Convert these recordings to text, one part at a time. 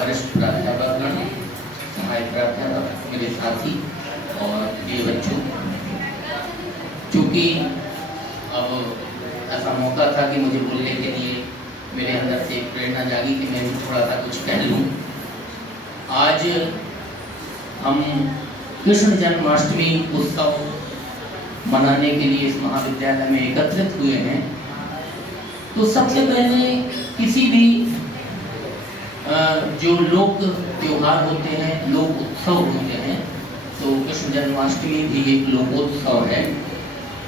वरिष्ठ प्राध्यापकगण, सहायक प्राध्यापक, मेरे साथी और प्रिय बच्चों, चूँकि अब ऐसा मौका था कि मुझे बोलने के लिए मेरे अंदर से प्रेरणा जागी कि मैं भी थोड़ा सा कुछ कह लूँ। आज हम कृष्ण जन्माष्टमी उत्सव मनाने के लिए इस महाविद्यालय में एकत्रित हुए हैं। तो सबसे पहले किसी भी जो लोक त्योहार होते हैं, लोक उत्सव होते हैं, तो कृष्ण जन्माष्टमी भी एक लोकोत्सव है।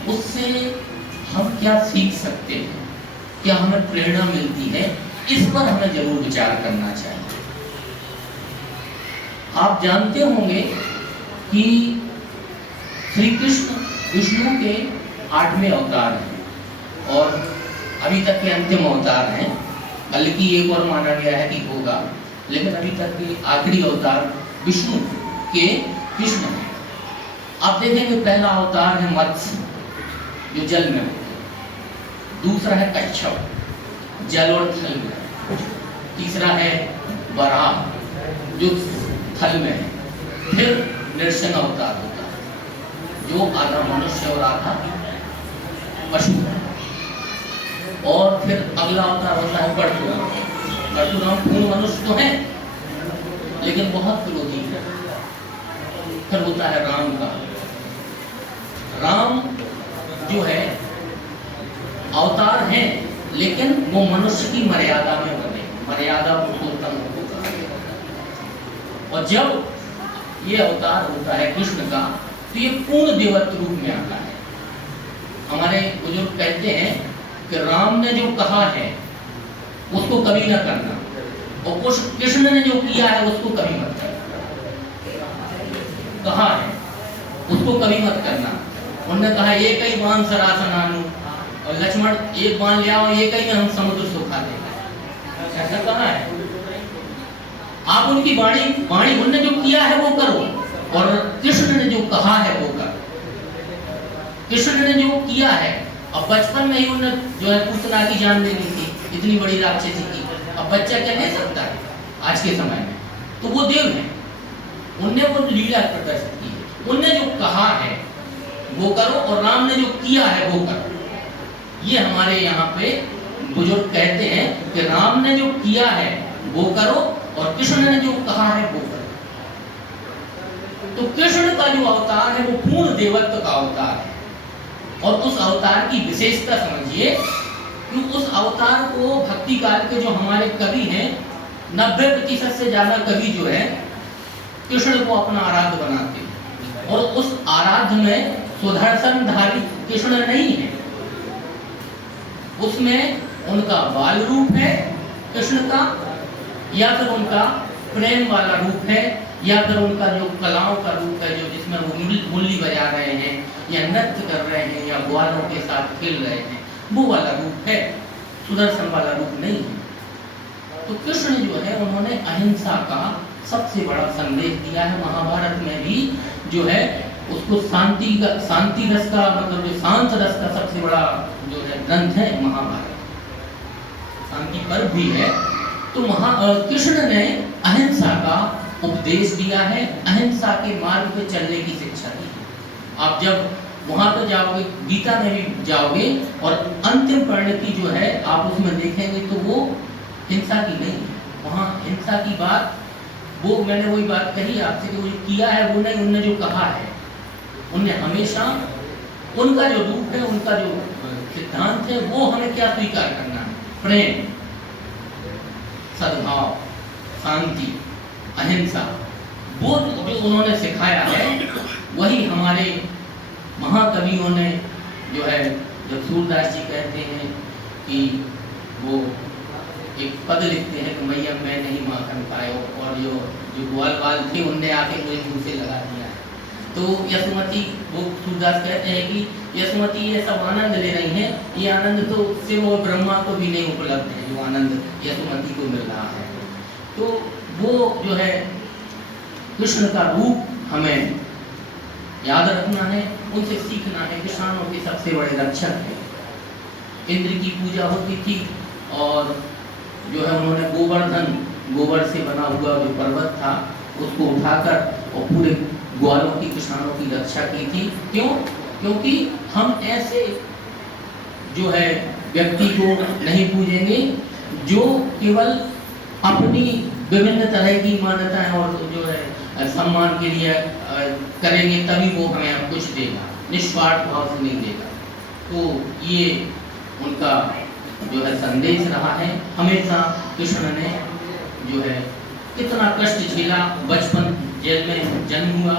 उससे हम क्या सीख सकते हैं, क्या हमें प्रेरणा मिलती है, इस पर हमें जरूर विचार करना चाहिए। आप जानते होंगे कि श्री कृष्ण विष्णु के 8वें अवतार हैं और अभी तक के अंतिम अवतार हैं, बल्कि एक और माना गया है कि होगा, लेकिन अभी तक के आखिरी अवतार विष्णु के कृष्ण हैं। आप देखेंगे पहला अवतार है मत्स्य, जो जल में होते हैं। दूसरा है कच्छप, जल और थल में। तीसरा है वराह, जो थल में है। फिर नृसिंह अवतार होता है, जो आधा मनुष्य और आधा पशु है। और फिर अगला अवतार होता है परशुराम। परशुराम पूर्ण मनुष्य तो है, लेकिन बहुत क्रोधी है। फिर होता है राम का। राम जो है अवतार है, लेकिन वो मनुष्य की मर्यादा में बने, मर्यादा पुरुषोत्तम होता है। और जब ये अवतार होता है कृष्ण का, तो ये पूर्ण देवत्व रूप में आता है। हमारे बुजुर्ग कहते हैं कि राम ने जो कहा है उसको कभी ना करना, और कृष्ण ने जो किया है उसको कभी मत करना। कहा है उसको कभी मत करना। उन्होंने कहा एक ही बाण सरासनानु, और लक्ष्मण एक बाण ले आओ, एक ही में हम समुद्र सुखा देंगे, ऐसा कहा है। आप उनकी वाणी उन्होंने जो किया है वो करो, और कृष्ण ने जो कहा है वो करो। कृष्ण ने जो किया है, अब बचपन में ही उन्होंने जो है पूतना की जान दे दी थी, इतनी बड़ी राक्षसी की। अब बच्चा क्या कह सकता है आज के समय में? तो वो देव है, उनने वो लीला प्रदर्शित की है। उनने जो कहा है वो करो, और राम ने जो किया है वो करो। ये हमारे यहाँ पे बुजुर्ग कहते हैं कि राम ने जो किया है वो करो, और कृष्ण ने जो कहा है वो करो। तो कृष्ण का जो अवतार है वो पूर्ण देवत्व का अवतार है। और उस अवतार की विशेषता समझिए कि उस अवतार को भक्ति काल के जो हमारे कवि हैं, 90% से ज्यादा कवि जो है कृष्ण को अपना आराध्य बनाते हैं। और उस आराध्य में सुदर्शनधारी कृष्ण नहीं है, उसमें उनका बाल रूप है कृष्ण का, या फिर उनका प्रेम वाला रूप है, या फिर उनका जो कलाओं का रूप है, जो जिसमें वो मुरली बजा रहे हैं, या नृत्य कर रहे हैं, या ग्वालों के साथ खेल रहे हैं, वो वाला रूप है, सुदर्शन वाला रूप नहीं है। तो कृष्ण जो है उन्होंने अहिंसा का सबसे बड़ा संदेश दिया है। महाभारत में भी जो है उसको शांति रस का, मतलब जो शांत रस का सबसे बड़ा जो है ग्रंथ है महाभारत, शांति पर्व भी है। तो कृष्ण ने अहिंसा का उपदेश दिया है, अहिंसा के मार्ग पे चलने की शिक्षा दी है। आप जब वहां पर जाओगे, गीता में भी जाओगे, और अंतिम परिणति जो है आप उसमें देखेंगे तो वो हिंसा की नहीं है। वहाँ हिंसा की बात, वो मैंने वही बात कही आपसे कि वो जो किया है वो नहीं, उनने जो कहा है, उनने हमेशा उनका जो रूप है, उनका जो सिद्धांत है, वो हमें क्या स्वीकार करना है? प्रेम, सद्भाव, शांति, अहिंसा, वो जो उन्होंने सिखाया है, वही हमारे महाकवियों ने जो है, जब सूरदास जी कहते हैं कि वो एक पद लिखते हैं कि मैया मैं नहीं माखन पायो, और जो ग्वाल वाल थे उनने आके मुझे मुंह से लगा दिया है। तो यशोमती, वो सूरदास कहते हैं कि यशोमती ये सब आनंद ले रही हैं, ये आनंद तो शिव और ब्रह्मा को भी नहीं उपलब्ध है, जो आनंद यशोमती को मिल रहा है। तो वो जो है कृष्ण का रूप हमें याद रखना है, उनसे सीखना है। किसानों के सबसे बड़े रक्षक हैं। इंद्र की पूजा होती थी, और जो है उन्होंने गोवर्धन गोबर से बना हुआ जो पर्वत था उसको उठाकर और पूरे ग्वालों की, किसानों की रक्षा की थी। क्यों? क्योंकि हम ऐसे जो है व्यक्ति को नहीं पूजेंगे जो केवल अपनी विभिन्न तरह की मान्यताएं और जो है सम्मान के लिए करेंगे, तभी वो हमें कुछ देगा, निस्वार्थ भाव से नहीं देगा। तो ये उनका जो है संदेश रहा है। हमेशा कृष्ण ने जो है कितना कष्ट झेला, बचपन जेल में जन्म हुआ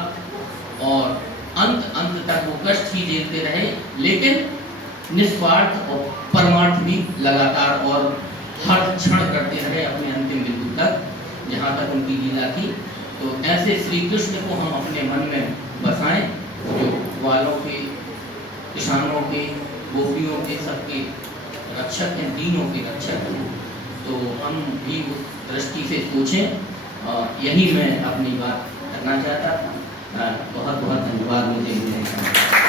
और अंत तक वो कष्ट ही झेलते रहे, लेकिन निस्वार्थ और परमार्थ भी लगातार और हर क्षण करते रहे अपने अंतिम बिंदु तक, जहाँ तक उनकी लीला थी। तो ऐसे श्री कृष्ण को हम अपने मन में बसाएं, जो ग्वालों के, किसानों के, गोपियों के, सबके रक्षक हैं, दीनों के रक्षक हैं। तो हम भी उस दृष्टि से सोचें। यही मैं अपनी बात करना चाहता था। बहुत बहुत धन्यवाद मुझे मिलने का।